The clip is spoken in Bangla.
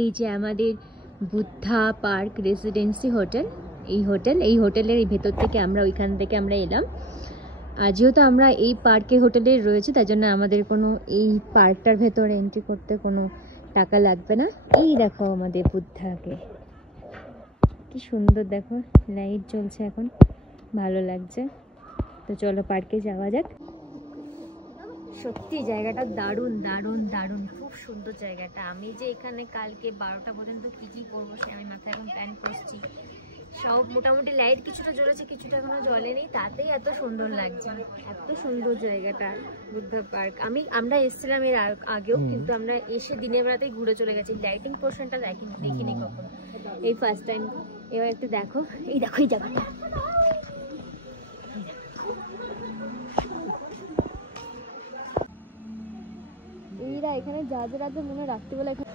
এই যে আমাদের বুদ্ধা পার্ক রেসিডেন্সি হোটেল, এই হোটেলের ভেতর থেকে ওইখান থেকে আমরা এলাম। যেহেতু আমরা এই পার্কে হোটেলে রয়েছে, তাই জন্য আমাদের কোনো এই পার্কটার ভেতরে এন্ট্রি করতে কোনো টাকা লাগবে না। এই দেখো আমাদের বুদ্ধাকে, কি সুন্দর দেখো, লাইট জ্বলছে এখন, ভালো লাগছে। তো চলো পার্কে যাওয়া যাক। সত্যি জায়গাটা দারুণ দারুণ দারুণ, খুব সুন্দর জায়গাটা। আমি যে এখানে কালকে 12টা পর্যন্ত কি করবো সে আমি মাথায় এখন প্ল্যান করছি। সব মোটামুটি লাইট কিছুটা জ্বলেছে, কিছুটা এখনো জ্বলেনি, তাতেই এত সুন্দর লাগছে। এত সুন্দর জায়গাটা বুদ্ধা পার্ক। আমরা এসেছিলাম এর আগেও, কিন্তু আমরা এসে দিনের বেলাতেই ঘুরে চলে গেছি, লাইটিং পোর্শনটা দেখিনি কখনো, এই ফার্স্ট টাইম। এবার একটু দেখো, এই দেখো এই জায়গাটা, এরা এখানে যা যা রাখবে মনে রাত্রিবেলা এখানে